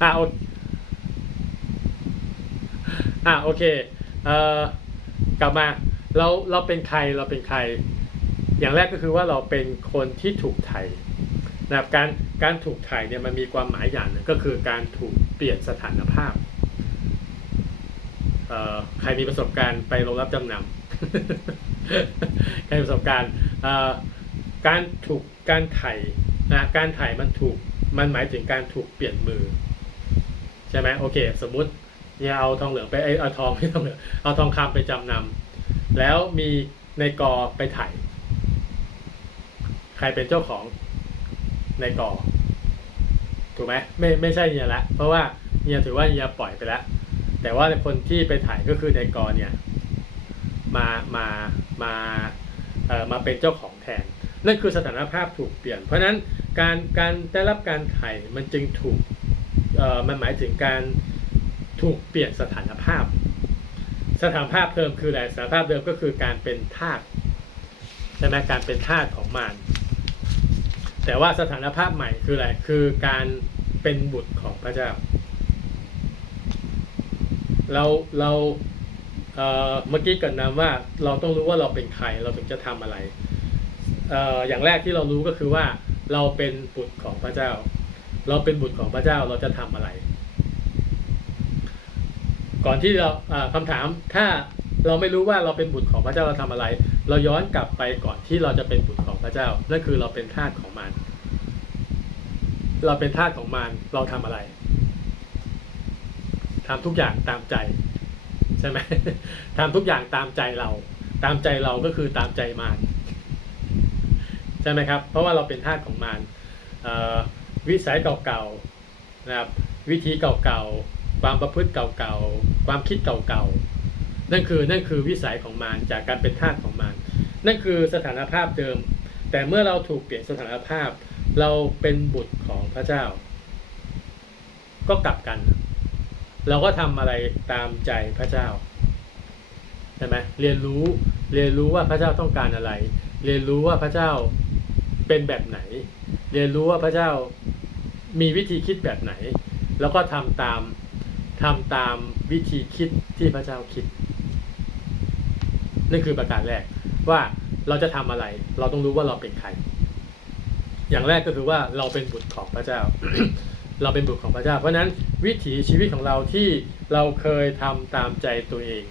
อ่าโออ่าโอเคเอ่อกลับมาเราเราเป็นใครเราเป็นใคร อย่างแรกก็คือว่าเราเป็นคนที่ถูกไถ่นะครับการการถูกไถ่เนี่ยมันมีความหมายอย่างหนึงก็คือการถูกเปลี่ยนสถานภาพเอ่อใครมีประสบการณ์ไปโรงรับจำนำใครมีประสบการณ์เอ่อการถูกการไถ่นะการไถ่มันถูกมันหมายถึงการถูกเปลี่ยนมือ ใช่ไหมโอเค สมมุติเนี่ยเอาทองเหลืองไปเอ้ยเอาทองไม่ทองเหลืองเอาทองคำไปจำนำแล้วมีในกอไปไถ่ใครเป็นเจ้าของในกอถูกไหมไม่ไม่ใช่เฮียละเพราะว่าเฮียถือว่าเฮียปล่อยไปแล้ว แต่ว่าคนที่ไปถ่ายก็คือในกอเนี่ยมามามาเอ่อมาเป็นเจ้าของแทน นั่นคือสถานภาพถูกเปลี่ยน เพราะฉะนั้นการการได้รับการถ่ายมันจึงถูก มันหมายถึงการถูกเปลี่ยนสถานภาพ สถานภาพเดิมคืออะไรสถานภาพเดิมก็คือการเป็นทาสใช่ไหมการเป็นทาสของมารแต่ว่าสถานภาพใหม่คืออะไรคือการเป็นบุตรของพระเจ้า เราเราเมื่อกี้กรินนำว่าเราต้องรู้ว่าเราเป็นใครเราถึงจะทำอะไรอออย่างแรกที่เรารู้ก็คือว่าเราเป็นบุตรของพระเจ้า เราเป็นบุตรของพระเจ้าเราจะทำอะไร ก่อนที่เราอ่าคำถามถ้าเราไม่รู้ว่าเราเป็นบุตรของพระเจ้าเราทำอะไร เราย้อนกลับไปก่อนที่เราจะเป็นบุตรของพระเจ้านั่นคือเราเป็นทาสของมัน เราเป็นทาสของมันเราทำอะไรทำทุกอย่างตามใจใช่ไหมทำทุกอย่างตามใจเรา ตามใจเราก็คือตามใจมารใช่ไหมครับ เพราะว่าเราเป็นทาสของมารเอ่อ วิสัยเก่าๆนะครับวิธีเก่าๆ ความประพฤติเก่าๆ ความคิดเก่าๆ นั่นคือนั่นคือวิสัยของมารจากการเป็นทาสของมารนั่นคือสถานภาพเดิม แต่เมื่อเราถูกเปลี่ยนสถานภาพ เราเป็นบุตรของพระเจ้า ก็กลับกัน เราก็ทำอะไรตามใจพระเจ้าใช่ไหมเรียนรู้เรียนรู้ว่าพระเจ้าต้องการอะไร เรียนรู้ว่าพระเจ้าเป็นแบบไหน เรียนรู้ว่าพระเจ้ามีวิธีคิดแบบไหน แล้วก็ทำตามทำตามวิธีคิดที่พระเจ้าคิดนั่นคือประการแรกว่าเราจะทำอะไร เราต้องรู้ว่าเราเป็นใคร อย่างแรกก็คือว่าเราเป็นบุตรของพระเจ้า เราเป็นบุตรของพระเจ้า เพราะฉะนั้นวิถีชีวิตของเราที่เราเคยทำตามใจตัวเอง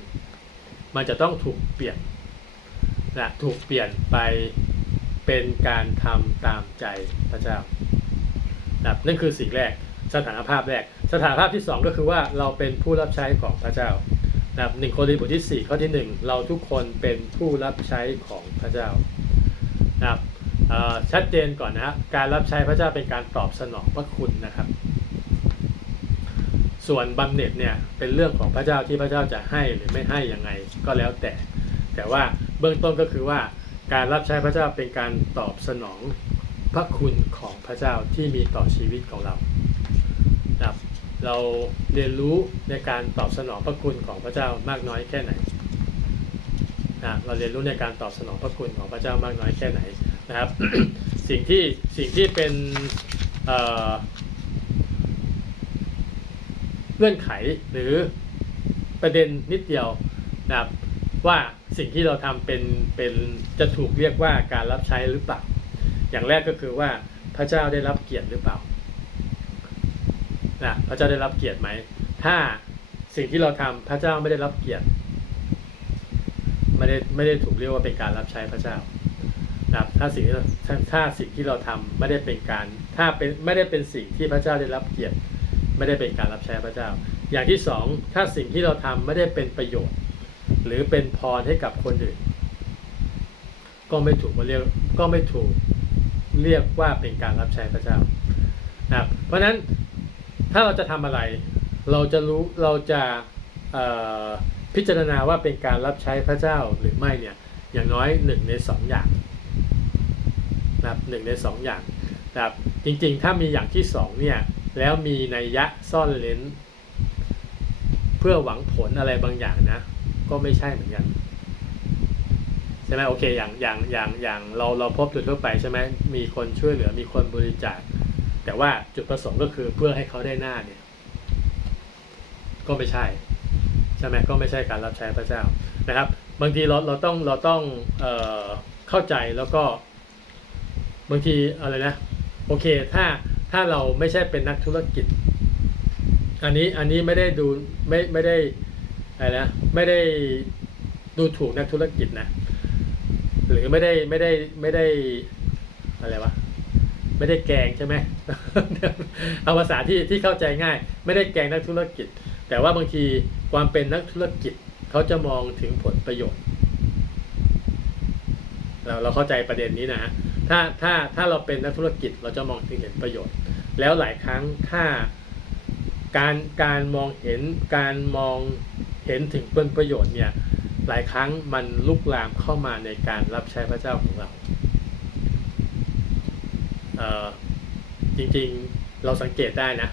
มันจะต้องถูกเปลี่ยนนะถูกเปลี่ยนไป เป็นการทำตามใจพระเจ้านะนั่นคือสิ่งแรกสถานภาพแรก สถานภาพที่สองก็คือว่าเราเป็นผู้รับใช้ของพระเจ้านะครับหนึ่งโครินธ์บทที่สี่ข้อที่หนึ่งเราทุกคนเป็นผู้รับใช้ของพระเจ้านะครับชัดเจนก่อนนะฮะการรับใช้พระเจ้าเป็นการตอบสนองพระคุณนะครับ ส่วนบำเหน็จเนี่ยเป็นเรื่องของพระเจ้าที่พระเจ้าจะให้หรือไม่ให้ยังไงก็แล้วแต่ แต่ว่าเบื้องต้นก็คือว่า การรับใช้พระเจ้าเป็นการตอบสนองพระคุณของพระเจ้าที่มีต่อชีวิตของเรานะครับเราเรียนรู้ในการตอบสนองพระคุณของพระเจ้ามากน้อยแค่ไหนนะเราเรียนรู้ในการตอบสนองพระคุณของพระเจ้ามากน้อยแค่ไหนนะครับ สิ่งที่สิ่งที่เป็นเเงื่อนไขหรือประเด็นนิดเดียวนะครับ ว่าสิ่งที่เราทำเป็นเป็นจะถูกเรียกว่าการรับใช้หรือเปล่า อย่างแรกก็คือว่าพระเจ้าได้รับเกียรติหรือเปล่านะพระเจ้าได้รับเกียรติไหม ถ้าสิ่งที่เราทำพระเจ้าไม่ได้รับเกียรติไม่ได้ไม่ได้ถูกเรียกว่าเป็นการรับใช้พระเจ้านะถ้าสิ่งที่เราถ้าถ้าสิ่งที่เราทำไม่ได้เป็นการ ถ้าเป็นไม่ได้เป็นสิ่งที่พระเจ้าได้รับเกียรติ ไม่ได้เป็นการรับใช้พระเจ้า อย่างที่สองถ้าสิ่งที่เราทำไม่ได้เป็นประโยชน์ หรือเป็นพรให้กับคนอื่น ก็ไม่ถูกเรียกก็ไม่ถูกเรียกว่าเป็นการรับใช้พระเจ้านะเพราะฉะนั้นถ้าเราจะทำอะไร เราจะรู้เราจะพิจารณาว่าเป็นการรับใช้พระเจ้าหรือไม่เนี่ยอย่างน้อยหนึ่งในสองอย่างนะหนึ่งในสองอย่างนะครับจริงๆ ถ้ามีอย่างที่สองเนี่ยแล้วมีนัยยะซ่อนเลนเพื่อหวังผลอะไรบางอย่างนะ ก็ไม่ใช่เหมือนกันใช่ไหมโอเค อย่างอย่างอย่างอย่างเราเราพบจุดทั่วไปใช่ไหมมีคนช่วยเหลือมีคนบริจาคแต่ว่าจุดประสงค์ก็คือเพื่อให้เขาได้หน้าเนี่ย ก็ไม่ใช่ใช่ไหมก็ไม่ใช่การรับใช้พระเจ้านะครับ บางทีเราเราต้องเราต้องเอ่อเข้าใจแล้วก็บางทีอะไรนะโอเคถ้าถ้าเราไม่ใช่เป็นนักธุรกิจ อันนี้อันนี้ไม่ได้ดูไม่ไม่ได้ อะไรนะไม่ได้ดูถูกนักธุรกิจนะ หรือไม่ได้ไม่ได้ไม่ได้อะไรวะไม่ได้แกงใช่ไหมเอาภาษาที่ที่เข้าใจง่าย ไม่ได้แกงนักธุรกิจ แต่ว่าบางทีความเป็นนักธุรกิจเขาจะมองถึงผลประโยชน์ เราเราเข้าใจประเด็นนี้นะฮะถ้าถ้าถ้าเราเป็นนักธุรกิจเราจะมองถึงเห็นประโยชน์ แล้วหลายครั้งถ้าการการมองเห็นการมอง เห็นถึงเป็นประโยชน์เนี่ยหลายครั้งมันลุกลามเข้ามาในการรับใช้พระเจ้าของเราเออจริงๆเราสังเกตได้นะ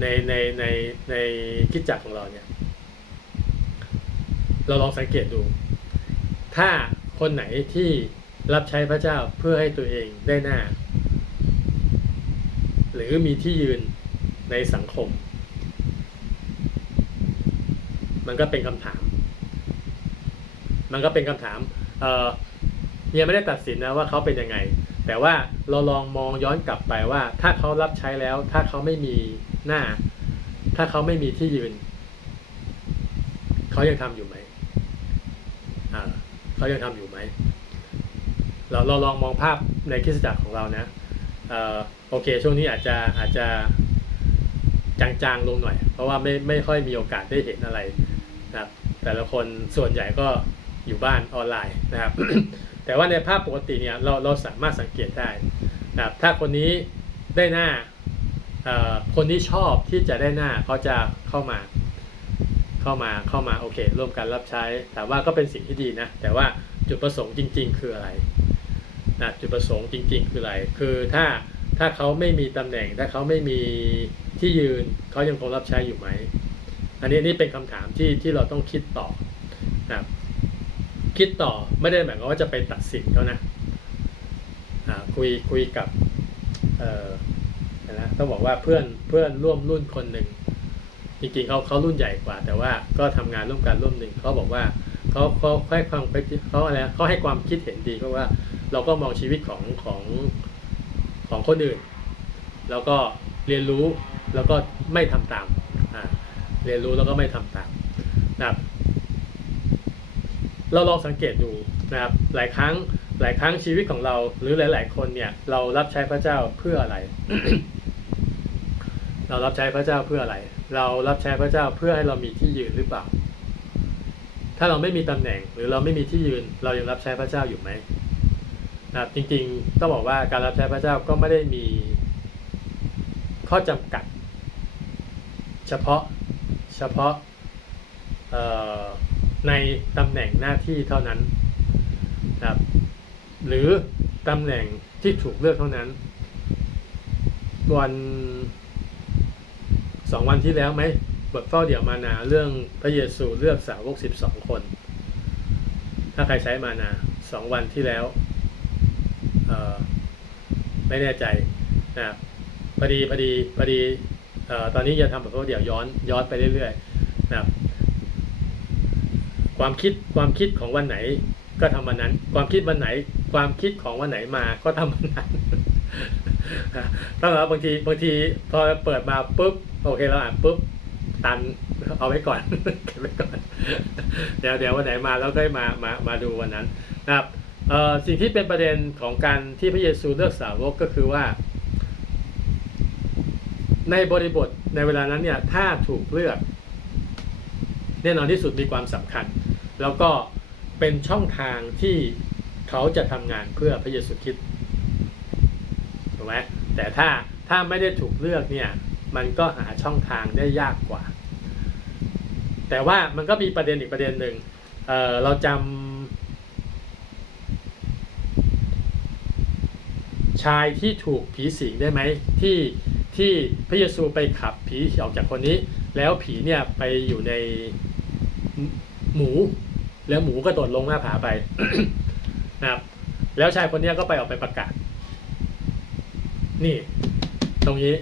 ในในในในคิดจักของเราเนี่ย เราลองสังเกตดู ถ้าคนไหนที่รับใช้พระเจ้าเพื่อให้ตัวเองได้หน้า หรือมีที่ยืนในสังคม มันก็เป็นคำถาม มันก็เป็นคำถามเอ่ยังไม่ได้ตัดสินนะว่าเขาเป็นยังไง แต่ว่าเราลองมองย้อนกลับไปว่า ถ้าเขารับใช้แล้ว ถ้าเขาไม่มีหน้า ถ้าเขาไม่มีที่ยืนเขายังทำอยู่ไหมอ่าเขายังทำอยู่ไหมเราเราลองมองภาพในคริสตจักรของเรานะเอ่อโอเค ช่วงนี้อาจจะอาจจะจางๆลงหน่อย เพราะว่าไม่ไม่ค่อยมีโอกาสได้เห็นอะไร แต่ละคนส่วนใหญ่ก็อยู่บ้านออนไลน์นะครับ แต่ว่าในภาพปกติเนี่ยเราเราสามารถสังเกตได้นะครับถ้าคนนี้ได้หน้าคนที่ชอบที่จะได้หน้าเขาจะเข้ามาเข้ามาเข้ามาโอเค ร่วมกันรับใช้ แต่ว่าก็เป็นสิ่งที่ดีนะ แต่ว่าจุดประสงค์จริง ๆ คืออะไรนะจุดประสงค์จริง ๆ คืออะไร คือถ้าถ้าเขาไม่มีตำแหน่ง ถ้าเขาไม่มีที่ยืนเขายังคงรับใช้อยู่ไหม อันนี้นี่เป็นคำถามที่ที่เราต้องคิดต่อนะครับคิดต่อไม่ได้หมายความว่าจะไปตัดสินเขานะอ่าคุยคุยกับเออนะต้องบอกว่าเพื่อนเพื่อนร่วมรุ่นคนหนึ่งจริงๆเขาเขารุ่นใหญ่กว่า แต่ว่าก็ทำงานร่วมกันร่วมหนึ่งเขาบอกว่าเขาเขาให้ความเขาอะไรเขาให้ความคิดเห็นดีเพราะว่าเราก็มองชีวิตของของของคนอื่น แล้วก็เรียนรู้แล้วก็ไม่ทำตาม เรียนรู้แล้วก็ไม่ทำตามนะครับเราลองสังเกตดูนะครับ หลายครั้งหลายครั้งชีวิตของเรา หรือหลาย ๆ คนเนี่ยเรารับใช้พระเจ้าเพื่ออะไร เรารับใช้พระเจ้าเพื่ออะไร เรารับใช้พระเจ้าเพื่อให้เรามีที่ยืนหรือเปล่า ถ้าเราไม่มีตำแหน่งหรือเราไม่มีที่ยืน เรายังรับใช้พระเจ้าอยู่ไหมนะจริงๆต้องบอกว่าการรับใช้พระเจ้าก็ไม่ได้มีข้อจำกัด เฉพาะ เฉพาะในตำแหน่งหน้าที่เท่านั้นนะครับหรือตำแหน่งที่ถูกเลือกเท่านั้น วันสองวันที่แล้วไหมบทเฝ้าเดี่ยวมานาเรื่องพระเยซูเลือกสาวกสิบสองคน ถ้าใครใช้มานาสองวันที่แล้วไม่แน่ใจนะครับพอดีพอดีพอดี ตอนนี้จะทำแบทเฝ้าเดี่ยวย้อนย้อนไปเรื่อยๆนะครับความคิดความคิดของวันไหนก็ทำวันนั้น ความคิดวันไหน ความคิดของวันไหนมาก็ทำวันนั้นต้องบอกว่าบางทีบางทีพอเปิดมาปุ๊บโอเคเราอ่านปุ๊บตันเอาไว้ก่อนเก็บไว้ก่อนเดี๋ยวเดี๋ยววันไหนมาแล้วก็มามามาดูวันนั้นนะครับสิ่งที่เป็นประเด็นของการที่พระเยซูเลือกสาวกก็คือว่า ในบริบทในเวลานั้นเนี่ยถ้าถูกเลือกแน่นอนที่สุดมีความสำคัญ แล้วก็เป็นช่องทางที่เขาจะทำงานเพื่อพระเยซูคริสต์ถูกไหมแต่ถ้าถ้าไม่ได้ถูกเลือกเนี่ยมันก็หาช่องทางได้ยากกว่า แต่ว่ามันก็มีประเด็นอีกประเด็นหนึ่งเเราจำชายที่ถูกผีสิงได้ไหมที่ ที่พระเยซูไปขับผีออกจากคนนี้ แล้วผีเนี่ยไปอยู่ในหมู แล้วหมูก็โดดลงหน้าผาไปนะครับ แล้วชายคนนี้ก็ไปออกไปประกาศ นี่ ตรงนี้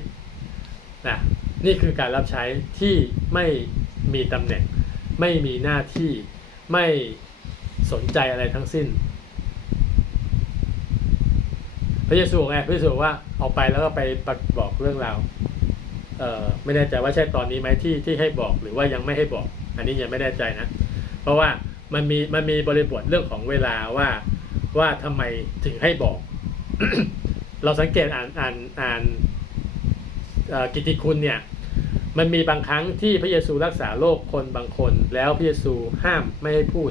นะนี่คือการรับใช้ที่ไม่มีตำแหน่ง ไม่มีหน้าที่ไม่สนใจอะไรทั้งสิ้น พระเยซูไงพระเยซูว่าออกไปแล้วก็ไปบอกเรื่องราวเอ่อไม่แน่ใจว่าใช่ตอนนี้ไหมที่ที่ให้บอกหรือว่ายังไม่ให้บอก อันนี้ยังไม่แน่ใจนะ เพราะว่ามันมีมันมีบริบทเรื่องของเวลาว่าว่าทำไมถึงให้บอก เราสังเกตอ่านอ่านอ่านกิตติคุณเนี่ยมันมีบางครั้งที่พระเยซูรักษาโรคคนบางคน แล้วพระเยซูห้ามไม่ให้พูด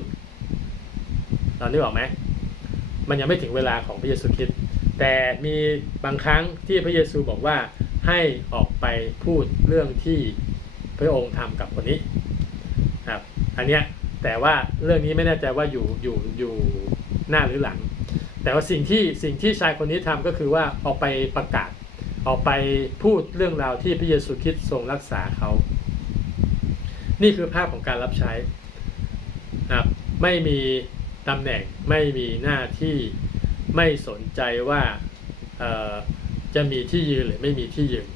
ตอนนี้บอกไหมมันยังไม่ถึงเวลาของพระเยซูคริสต์ แต่มีบางครั้งที่พระเยซูบอกว่าให้ออกไปพูดเรื่องที่พระองค์ทำกับคนนี้ครับอันเนี้ยแต่ว่าเรื่องนี้ไม่แน่ใจว่าอยู่อยู่อยู่หน้าหรือหลัง แต่ว่าสิ่งที่สิ่งที่ชายคนนี้ทำก็คือว่าออกไปประกาศ ออกไปพูดเรื่องราวที่พระเยซูคริสต์ทรงรักษาเขา นี่คือภาพของการรับใช้ครับไม่มีตำแหน่งไม่มีหน้าที่ ไม่สนใจว่าจะมีที่ยืนหรือไม่มีที่ยืน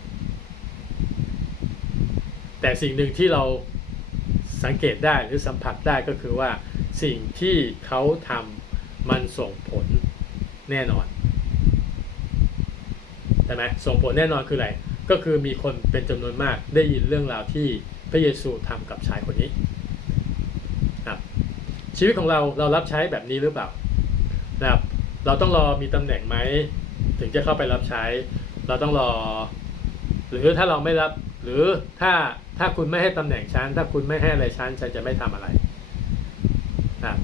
แต่สิ่งหนึ่งที่เราสังเกตได้หรือสัมผัสได้ก็คือว่าสิ่งที่เขาทำมันส่งผลแน่นอนใช่ไหมส่งผลแน่นอนคืออะไรก็คือมีคนเป็นจำนวนมากได้ยินเรื่องราวที่พระเยซูทำกับชายคนนี้ครับชีวิตของเราเรารับใช้แบบนี้หรือเปล่านะครับ เราต้องรอมีตำแหน่งไหมถึงจะเข้าไปรับใช้ เราต้องรอ หรือถ้าเราไม่รับ หรือถ้าถ้าคุณไม่ให้ตำแหน่งฉันถ้าคุณไม่ให้อะไรฉันฉันจะไม่ทำอะไรนะ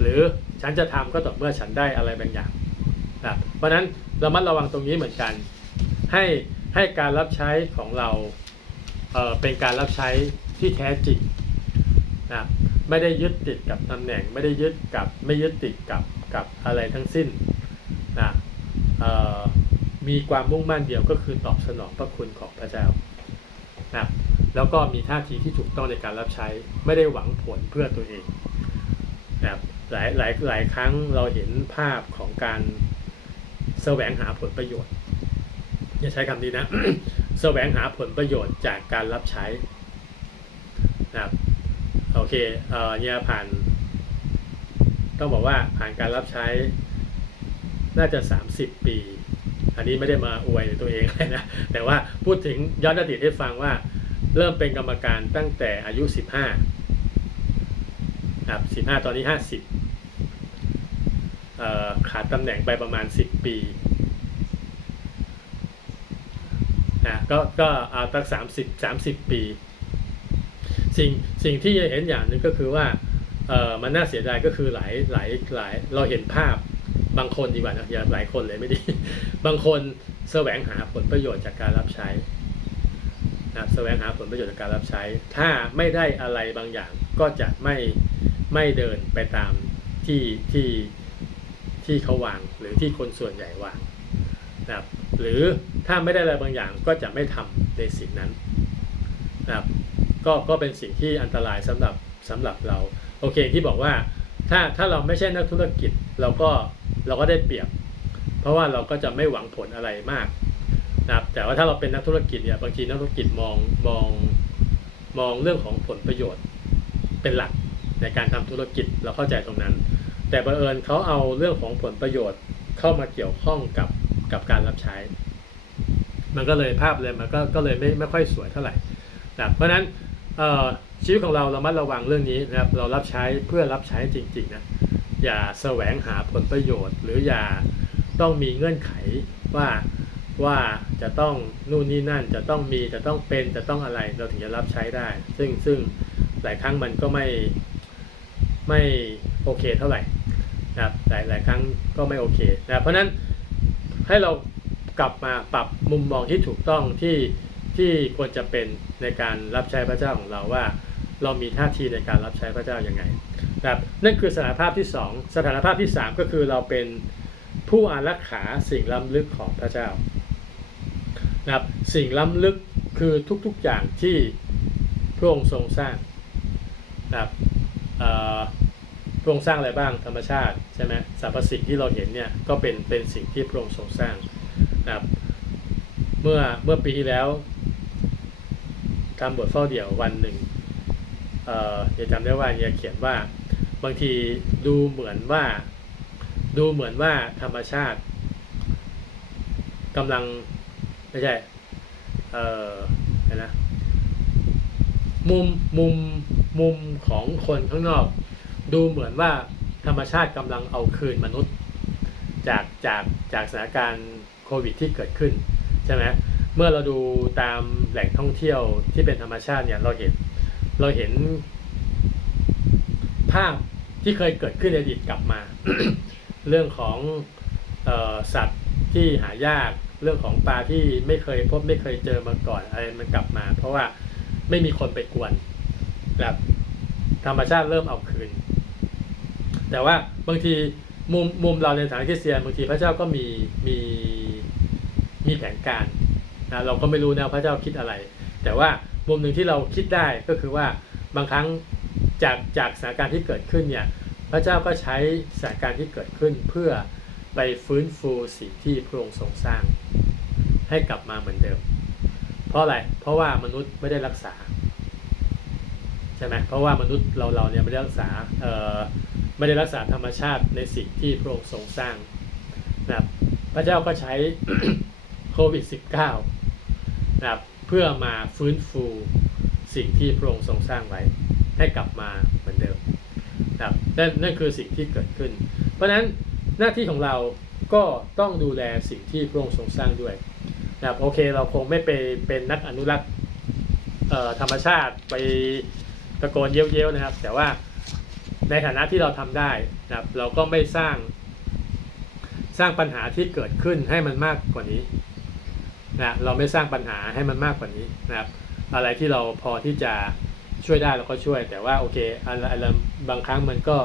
หรือฉันจะทำก็ต่อเมื่อฉันได้อะไรบางอย่างนะเพราะฉะนั้นเรามัดระวังตรงนี้เหมือนกัน ให้ให้การรับใช้ของเราเอ่อเป็นการรับใช้ที่แท้จริงนะไม่ได้ยึดติดกับตำแหน่ง ไม่ได้ยึดกับไม่ยึดติดกับ กับอะไรทั้งสิ้นนะมีความมุ่งมั่นเดียวก็คือตอบสนองพระคุณของพระเจ้านะแล้วก็มีท่าทีที่ถูกต้องในการรับใช้ไม่ได้หวังผลเพื่อตัวเองนะหลายหลายหลายครั้งเราเห็นภาพของการแสวงหาผลประโยชน์ อย่าใช้คำนี้นะแสวงหาผลประโยชน์จากการรับใช้นะครับโอเคเอ่อเนี่ยผ่าน ต้องบอกว่าผ่านการรับใช้น่าจะ 30 ปี อันนี้ไม่ได้มาอวยตัวเองเลยนะ แต่ว่าพูดถึงย้อนอดีตให้ฟังว่า เริ่มเป็นกรรมการตั้งแต่อายุ 15ครับ15 ตอนนี้ 50 ขาดตำแหน่งไปประมาณ 10 ปีนะก็ก็เอาตั้ง30 30 ปี สิ่งสิ่งที่เห็นอย่างหนึ่งก็คือว่า เออมันน่าเสียดายก็คือหลายหลายหลายเราเห็นภาพบางคนดีกว่านะอย่าหลายคนเลยไม่ดี บางคนแสวงหาผลประโยชน์จากการรับใช้นะแสวงหาผลประโยชน์จากการรับใช้ ถ้าไม่ได้อะไรบางอย่างก็จะไม่ไม่เดินไปตามที่ที่ที่เขาวางหรือที่คนส่วนใหญ่วางนะครับหรือถ้าไม่ได้อะไรบางอย่างก็จะไม่ทำในสิ่งนั้นนะครับก็ก็เป็นสิ่งที่อันตรายสำหรับสำหรับเรา โอเคที่บอกว่าถ้าถ้าเราไม่ใช่นักธุรกิจเราก็เราก็ได้เปรียบ เพราะว่าเราก็จะไม่หวังผลอะไรมากนะครับแต่ว่าถ้าเราเป็นนักธุรกิจเนี่ยบางทีนักธุรกิจมองมองมองเรื่องของผลประโยชน์เป็นหลักในการทำธุรกิจเราเข้าใจตรงนั้น แต่บังเอิญเขาเอาเรื่องของผลประโยชน์เข้ามาเกี่ยวข้องกับกับการรับใช้ มันก็เลยภาพเลยมันก็ก็เลยไม่ไม่ค่อยสวยเท่าไหร่นะเพราะฉะนั้นเอ่อ ชีวิตของเราเรามัดระวังเรื่องนี้นะครับ เรารับใช้เพื่อรับใช้จริงๆนะอย่าแสวงหาผลประโยชน์ หรืออย่าต้องมีเงื่อนไขว่าว่าจะต้องนู่นนี่นั่นจะต้องมีจะต้องเป็นจะต้องอะไรเราถึงจะรับใช้ได้ ซึ่งซึ่งหลายครั้งมันก็ไม่ไม่โอเคเท่าไหร่นะครับหลายหลายครั้งก็ไม่โอเคนะเพราะนั้นให้เรากลับมาปรับมุมมองที่ถูกต้องที่ที่ควรจะเป็นในการรับใช้พระเจ้าของเราว่า เรามีท่าทีในการรับใช้พระเจ้ายังไงนะครับนั่นคือสถานภาพที่ 2 สถานภาพที่ 3 ก็คือเราเป็นผู้อารักขาสิ่งล้ำลึกของพระเจ้านะครับสิ่งล้ำลึกคือทุกๆอย่างที่พระองค์ทรงสร้างนะครับพระองค์สร้างอะไรบ้างธรรมชาติใช่ไหมสรรพสิ่งที่เราเห็นเนี่ยก็เป็นเป็นสิ่งที่พระองค์ทรงสร้างนะครับเมื่อเมื่อปีที่แล้วทำบทเฝ้าเดี่ยววันหนึ่ง เอ่อจำได้ว่าเนี่ยเขียนว่าบางทีดูเหมือนว่า ดูเหมือนว่าธรรมชาติกำลังไม่ใช่เอออะไรนะมุมมุมมุมของคนข้างนอก ดูเหมือนว่าธรรมชาติกำลังเอาคืนมนุษย์ จากจากจากสถานการณ์โควิดที่เกิดขึ้นใช่ไหมเมื่อเราดูตามแหล่งท่องเที่ยวที่เป็นธรรมชาติเนี่ยเราเห็น เราเห็น ภาพที่เคยเกิดขึ้นในอดีตกลับมา เรื่องของออสัตว์ที่หายากเรื่องของปลาที่ไม่เคยพบไม่เคยเจอมาก่อนอะไรมันกลับมา เพราะว่าไม่มีคนไปกวนแบบธรรมชาติเริ่มเอาคืน แต่ว่าบางทีมุมมุมเราในฐานะคริสเตียนบางทีพระเจ้าก็มีมีมีแผนการนะเราก็ไม่รู้นะพระเจ้าคิดอะไร แต่ว่า มุมหนึ่งที่เราคิดได้ก็คือว่าบางครั้งจากจากสถานการณ์ที่เกิดขึ้นเนี่ยพระเจ้าก็ใช้สถานการณ์ที่เกิดขึ้นเพื่อไปฟื้นฟูสิ่งที่พระองค์ทรงสร้าง ให้กลับมาเหมือนเดิม เพราะอะไร เพราะว่ามนุษย์ไม่ได้รักษาใช่ไหมเพราะว่ามนุษย์เราเราเนี่ยไม่ได้รักษาเอ่อไม่ได้รักษาธรรมชาติในสิ่งที่พระองค์ทรงสร้างนะครับพระเจ้าก็ใช้โควิด -19 นะครับ เพื่อมาฟื้นฟูสิ่งที่พระองค์ทรงสร้างไว้ให้กลับมาเหมือนเดิมนะครับนั่นนั่นคือสิ่งที่เกิดขึ้น เพราะฉะนั้นหน้าที่ของเราก็ต้องดูแลสิ่งที่พระองค์ทรงสร้างด้วยนะครับโอเคเราคงไม่ไปเป็นนักอนุรักษ์ธรรมชาติไปตะโกนเย้ยวๆนะครับ แต่ว่าในฐานะที่เราทำได้นะครับ เราก็ไม่สร้างสร้างปัญหาที่เกิดขึ้นให้มันมากกว่านี้ นะเราไม่สร้างปัญหาให้มันมากกว่านี้นะครับอะไรที่เราพอที่จะช่วยได้เราก็ช่วย แต่ว่าโอเคอะไรอะไรบางครั้งมันก็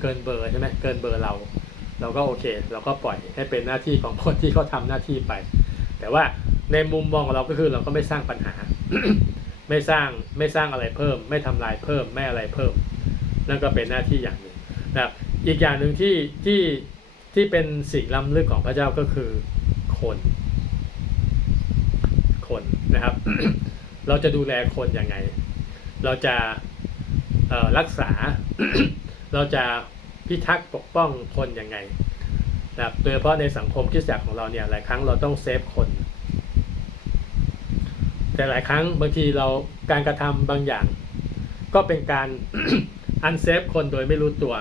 เกินเบอร์ใช่ไหมเกินเบอร์เรา เราก็โอเค เราก็ปล่อยให้เป็นหน้าที่ของคนที่เขาทำหน้าที่ไป แต่ว่าในมุมมองของเราก็คือเราก็ไม่สร้างปัญหา ไม่สร้างไม่สร้างอะไรเพิ่ม ไม่ทำลายเพิ่มไม่อะไรเพิ่ม นั่นก็เป็นหน้าที่อย่างหนึ่งนะครับอีกอย่างหนึ่งที่ที่ที่เป็นสิ่งล้ำลึกของพระเจ้าก็คือคน คนนะครับ เราจะดูแลคนยังไง เราจะรักษา เราจะพิทักษ์ปกป้องคนยังไงนะครับโดยเฉพาะในสังคมคริสตจักรของเราเนี่ยหลายครั้งเราต้องเซฟคน แต่หลายครั้งบางทีเราการกระทำบางอย่าง ก็เป็นการอันเซฟคนโดยไม่รู้ตัว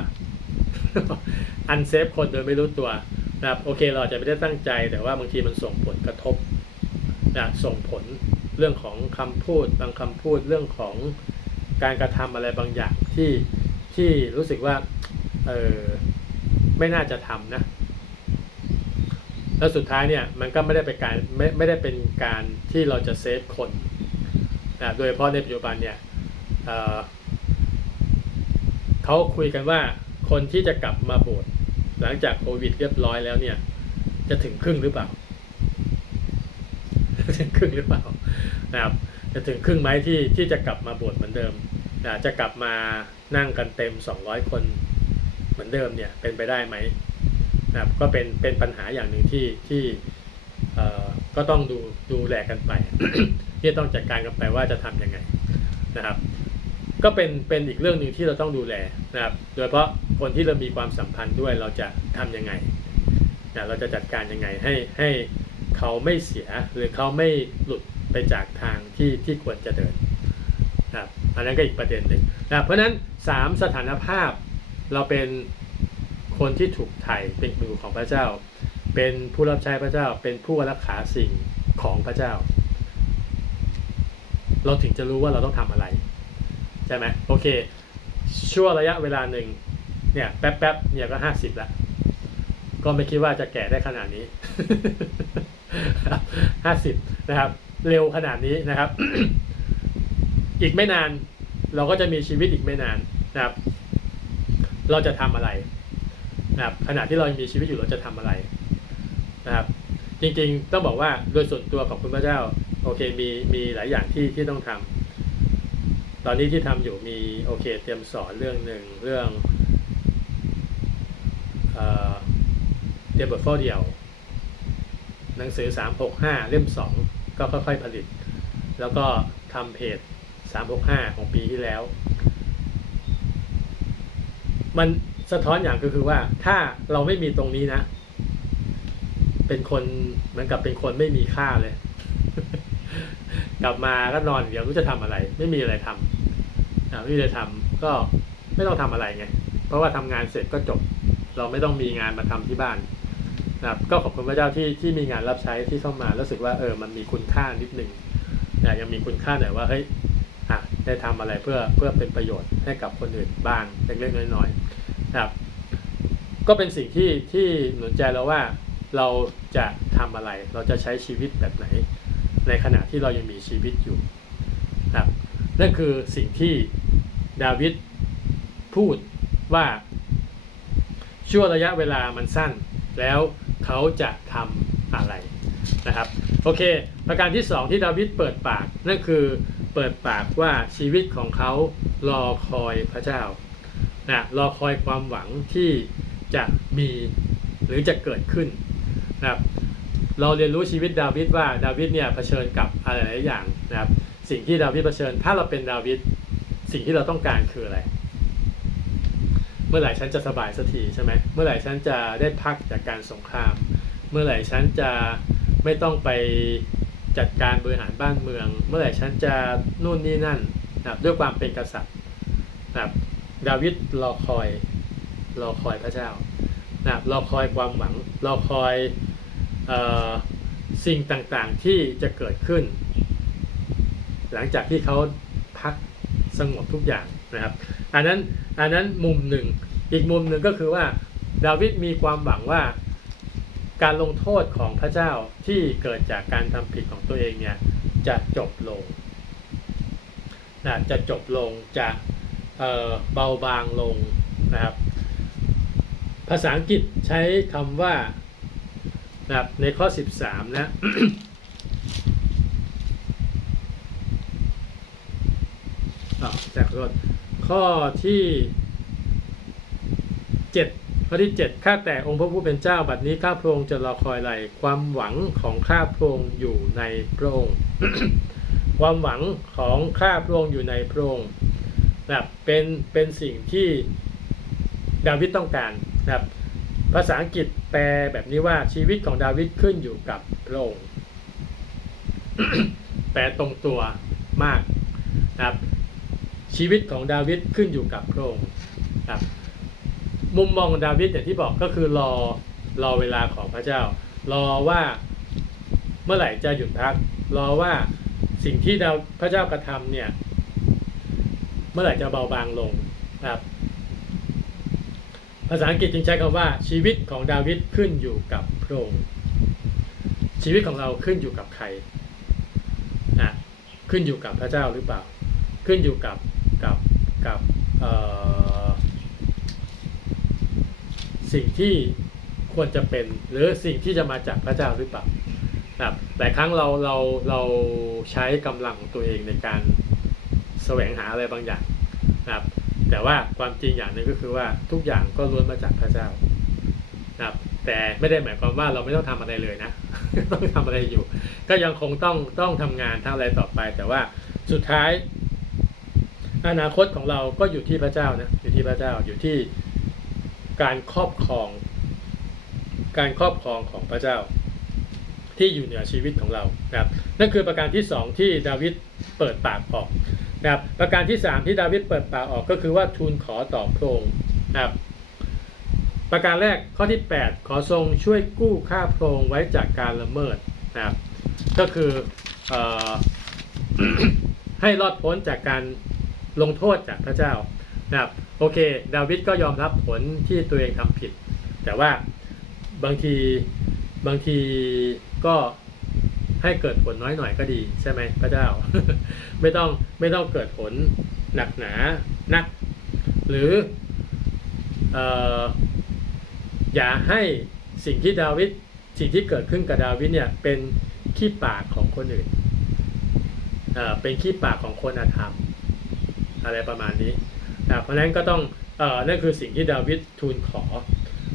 อันเซฟคนโดยไม่รู้ตัวนะครับโอเคเราจะไม่ได้ตั้งใจแต่ว่าบางทีมันส่งผลกระทบ นะส่งผลเรื่องของคำพูดบางคำพูดเรื่องของการกระทำอะไรบางอย่างที่ที่รู้สึกว่าเออไม่น่าจะทำนะ แล้วสุดท้ายเนี่ยมันก็ไม่ได้เป็นการไม่ไม่ได้เป็นการที่เราจะเซฟคนนะโดยเฉพาะในปัจจุบันเนี่ยเเขาคุยกันว่าคนที่จะกลับมาโบสถ์หลังจากโควิดเรียบร้อยแล้วเนี่ยจะถึงครึ่งหรือเปล่า ถึงครึ่งหรือเปล่านะครับจะถึงครึ่งไหมที่ที่จะกลับมาบสถ์เหมือนเดิมนะจะกลับมานั่งกันเต็ม 200 คนเหมือนเดิมเนี่ยเป็นไปได้ไหมนะครับก็เป็นเป็นปัญหาอย่างหนึ่งที่ที่ก็ต้องดูดูแลกันไป ที่ต้องจัดการกันไปว่าจะทำยังไงนะครับ ก็เป็นเป็นอีกเรื่องหนึ่งที่เราต้องดูแลนะครับ โดยเฉพาะคนที่เรามีความสัมพันธ์ด้วยเราจะทำยังไงนะเราจะจัดการยังไงให้ให้ เขาไม่เสียหรือเขาไม่หลุดไปจากทางที่ที่ควรจะเดินนะครับอันนั้นก็อีกประเด็นหนึ่งนะเพราะฉะนั้นสามสถานภาพเราเป็นคนที่ถูกไถ่เป็นมือของพระเจ้า เป็นผู้รับใช้พระเจ้า เป็นผู้รักษาสิ่งของพระเจ้า เราถึงจะรู้ว่าเราต้องทำอะไร ใช่ไหมโอเค ชั่วระยะเวลาหนึ่งเนี่ยแป๊บๆเนี่ยก็ห้าสิบละก็ไม่คิดว่าจะแก่ได้ขนาดนี้ ห้าสิบนะครับ เร็วขนาดนี้นะครับ อีกไม่นานเราก็จะมีชีวิตอีกไม่นานนะครับ เราจะทำอะไรนะครับขณะที่เรายังมีชีวิตอยู่เราจะทำอะไรนะครับ จริงๆต้องบอกว่าโดยส่วนตัวของคุณพระเจ้า โอเคมีมีหลายอย่างที่ที่ต้องทำตอนนี้ที่ทำอยู่มีโอเค เตรียมสอนเรื่องหนึ่งเรื่องเอ่อเตรียมบทเฝ้าเดี่ยว หนังสือ 365 เล่ม 2 ก็ค่อยๆผลิต แล้วก็ทำเพจสามหกห้าของปีที่แล้ว มันสะท้อนอย่างก็คือว่าถ้าเราไม่มีตรงนี้นะ เป็นคนเหมือนกับเป็นคนไม่มีค่าเลย กลับมาก็นอนเดี๋ยวรู้จะทำอะไร ไม่มีอะไรทำไม่มีอะไรทำก็ไม่ต้องทำอะไรไง เพราะว่าทำงานเสร็จก็จบ เราไม่ต้องมีงานมาทำที่บ้าน นะครับก็ขอบคุณพระเจ้าที่ที่มีงานรับใช้ที่เข้ามารู้สึกว่าเออมันมีคุณค่านิดนึงนะยังมีคุณค่าหน่อยว่าเฮ้ยอะได้ทำอะไรเพื่อเพื่อเป็นประโยชน์ให้กับคนอื่นบ้างเล็กๆน้อยๆนะครับ ก็เป็นสิ่งที่ที่หนุนใจเราว่าเราจะทำอะไร เราจะใช้ชีวิตแบบไหน ในขณะที่เรายังมีชีวิตอยู่ครับนั่นคือสิ่งที่ดาวิดพูดว่าช่วงระยะเวลามันสั้นแล้ว เขาจะทำอะไรนะครับโอเค ประการที่สองที่ดาวิดเปิดปากนั่นคือเปิดปากว่าชีวิตของเขารอคอยพระเจ้านะรอคอยความหวังที่จะมีหรือจะเกิดขึ้นนะครับเราเรียนรู้ชีวิตดาวิดว่าดาวิดเนี่ยเผชิญกับอะไรหลายอย่างนะครับสิ่งที่ดาวิดเผชิญ ถ้าเราเป็นดาวิดสิ่งที่เราต้องการคืออะไร มื่อไหร่ฉันจะสบายสักทีใช่ไหมเมื่อไหร่ฉันจะได้พักจากการสงคราม เมื่อไหร่ฉันจะไม่ต้องไปจัดการบริหารบ้านเมือง เมื่อไหร่ฉันจะนู่นนี่นั่นนะด้วยความเป็นกษัตริย์นะดาวิดรอคอยรอคอยพระเจ้านะรอคอยความหวังรอคอยออสิ่งต่างๆที่จะเกิดขึ้น หลังจากที่เขาพักสงบทุกอย่าง นะครับอันนั้นอันนั้นมุมหนึ่งอีกมุมหนึ่งก็คือว่าดาวิดมีความหวังว่าการลงโทษของพระเจ้าที่เกิดจากการทำผิดของตัวเองเนี่ยจะจบลงนะจะจบลงจะเเบาบางลงนะครับ ภาษาอังกฤษใช้คำว่านะครับในข้อ 13 นะอ่าจากรถ ข้อที่ 7 ข้อที่ 7 ข้าแต่องค์พระผู้เป็นเจ้าบัดนี้ข้าพระองค์จะรอคอยอะไรความหวังของข้าพระองค์อยู่ในพระองค์ ความหวังของข้าพระองค์อยู่ในพระองค์นะครับเป็นเป็นสิ่งที่ดาวิดต้องการนะครับภาษาอังกฤษแปลแบบนี้ว่าชีวิตของดาวิดขึ้นอยู่กับพระองค์แปลตรงตัวมากนะครับ ชีวิตของดาวิดขึ้นอยู่กับพระองค์ครับมุมมองของดาวิดอย่างที่บอกก็คือรอรอเวลาของพระเจ้า รอว่าเมื่อไหร่จะหยุดพัก รอว่าสิ่งที่ดาวพระเจ้ากระทำเนี่ย เมื่อไหร่จะเบาบางลงครับ ภาษาอังกฤษจึงใช้คำว่า ชีวิตของดาวิดขึ้นอยู่กับพระองค์ชีวิตของเราขึ้นอยู่กับใครนะขึ้นอยู่กับพระเจ้าหรือเปล่า ขึ้นอยู่กับ สิ่งที่ควรจะเป็นหรือสิ่งที่จะมาจากพระเจ้าหรือเปล่าครับหลายครั้งเราเราเราใช้กำลังของตัวเองในการแสวงหาอะไรบางอย่างนะครับแต่ว่าความจริงอย่างหนึ่งก็คือว่าทุกอย่างก็ล้วนมาจากพระเจ้านะครับแต่ไม่ได้หมายความว่าเราไม่ต้องทำอะไรเลยนะ ต้องทำอะไรอยู่ ก็ยังคงต้องต้องทำงานทำอะไรต่อไป แต่ว่าสุดท้าย อนาคตของเราก็อยู่ที่พระเจ้านะอยู่ที่พระเจ้าอยู่ที่การครอบครอง การครอบครองของพระเจ้า ที่อยู่เหนือชีวิตของเรานะครับนั่นคือประการที่สองที่ดาวิดเปิดปากออกนะครับประการที่สามที่ดาวิดเปิดปากออกก็คือว่าทูลขอต่อพระองค์นะครับประการแรกข้อที่ 8 ขอทรงช่วยกู้ข้าพระองค์ไว้จากการละเมิดนะครับก็คือออให้รอดพ้นจากการ ลงโทษจากพระเจ้านะครับโอเค ดาวิดก็ยอมรับผลที่ตัวเองทำผิด แต่ว่าบางทีบางทีก็ให้เกิดผลน้อยหน่อยก็ดีใช่ไหมพระเจ้า ไม่ต้องไม่ต้องเกิดผลหนักหนานัก หรือออย่าให้สิ่งที่ดาวิดสิ่งที่เกิดขึ้นกับดาวิดเนี่ยเป็นขี้ปากของคนอื่นเเป็นขี้ปากของคนอาธรรม อะไรประมาณนี้นะเพราะฉะนั้นก็ต้องเอ่อนั่นคือสิ่งที่ดาวิดทูลขอ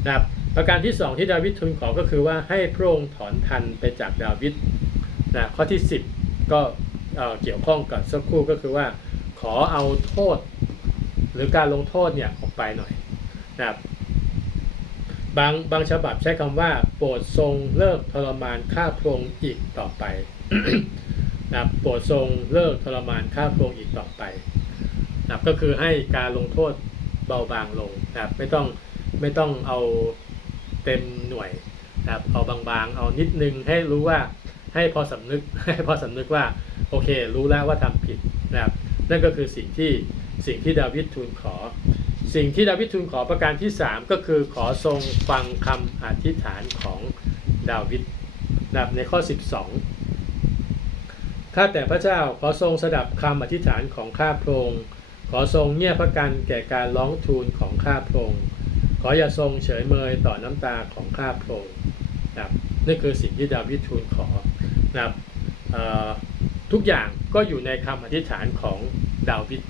นะครับประการที่สองที่ดาวิดทูลขอก็คือว่าให้พระองค์ถอนทันไปจากดาวิดนะข้อที่ 10 ก็เอ่อเกี่ยวข้องกับสักครู่ก็คือว่าขอเอาโทษหรือการลงโทษเนี่ยออกไปหน่อยนะครับบางบางฉบับใช้คำว่าโปรดทรงเลิกทรมานข้าพระองค์อีกต่อไปนะโปรดทรงเลิกทรมานข้าพระองค์อีกต่อไป นะครับก็คือให้การลงโทษเบาบางลงนะครับไม่ต้องไม่ต้องเอาเต็มหน่วยนะครับเอาบางๆ เอานิดนึงให้รู้ว่าให้พอสำนึกให้พอสำนึกว่าโอเค รู้แล้วว่าทำผิดนะครับนั่นก็คือสิ่งที่สิ่งที่ดาวิดทูลขอ สิ่งที่ดาวิดทูลขอประการที่ 3 ก็คือขอทรงฟังคำอธิษฐานของดาวิดนะครับในข้อ 12ข้าแต่พระเจ้าขอทรงสดับคำอธิษฐานของข้าพระองค์ ขอทรงเงียบพระกันแก่การร้องทูลของข้าพระองค์ขออย่าทรงเฉยเมยต่อน้ำตาของข้าพระองค์นะครับนี่คือสิ่งที่ดาวิดทูลขอนะครับทุกอย่างก็อยู่ในคำอธิษฐานของดาวิด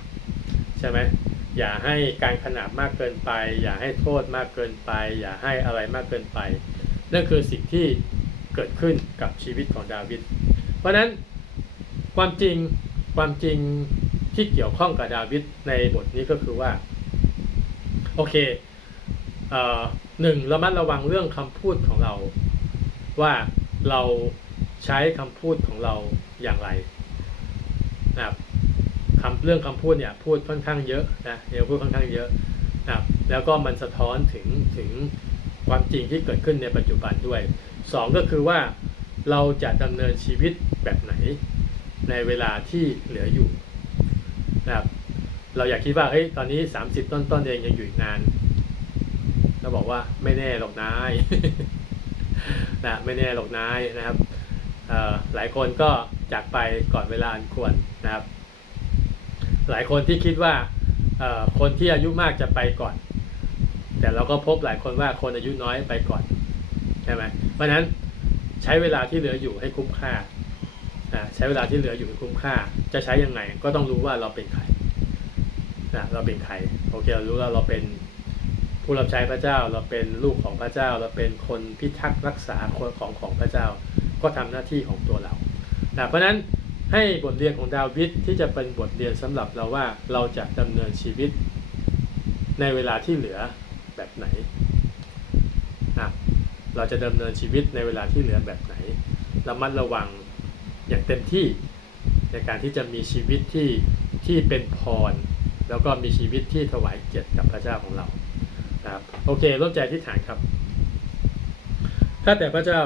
ใช่ไหมอย่าให้การขนาบมากเกินไป อย่าให้โทษมากเกินไป อย่าให้อะไรมากเกินไป นั่นคือสิ่งที่เกิดขึ้นกับชีวิตของดาวิดเพราะฉะนั้นความจริงความจริง ที่เกี่ยวข้องกับดาวิดในบทนี้ก็คือว่า โอเคเออหนึ่งระมัดระวังเรื่องคำพูดของเรา ว่าเราใช้คำพูดของเราอย่างไรนะครับคำเรื่องคำพูดเนี่ยพูดค่อนข้างเยอะนะเดี๋ยวพูดค่อนข้างเยอะนะครับแล้วก็มันสะท้อนถึงถึงความจริงที่เกิดขึ้นในปัจจุบันด้วยสองก็คือว่าเราจะดำเนินชีวิตแบบไหนในเวลาที่เหลืออยู่ นะครับ เราอยากคิดว่าเฮ้ยตอนนี้ 30 ต้นต้นเองยังอยู่อีกนานเราบอกว่าไม่แน่หรอกนายนะไม่แน่หรอกนายนะครับหลายคนก็จากไปก่อนเวลาอันควรนะครับ หลายคนที่คิดว่าคนที่อายุมากจะไปก่อน แต่เราก็พบหลายคนว่าคนอายุน้อยไปก่อนใช่ไหมเพราะนั้นใช้เวลาที่เหลืออยู่ให้คุ้มค่า นะใช้เวลาที่เหลืออยู่ให้คุ้มค่า จะใช้ยังไงก็ต้องรู้ว่าเราเป็นใครนะเราเป็นใครโอเคเรารู้แล้วเราเป็นผู้รับใช้พระเจ้า เราเป็นลูกของพระเจ้า เราเป็นคนพิทักษ์รักษาคนของของพระเจ้า ก็ทำหน้าที่ของตัวเรานะเพราะฉะนั้นให้บทเรียนของดาวิดที่จะเป็นบทเรียนสำหรับเราว่าเราจะดำเนินชีวิตในเวลาที่เหลือแบบไหนนะเราจะดำเนินชีวิตในเวลาที่เหลือแบบไหนระมัดระวัง อย่างเต็มที่ในการที่จะมีชีวิตที่ที่เป็นพร แล้วก็มีชีวิตที่ถวายเกียรติกับพระเจ้าของเรานะครับโอเคร่วมใจที่ฐานครับถ้าแต่พระเจ้า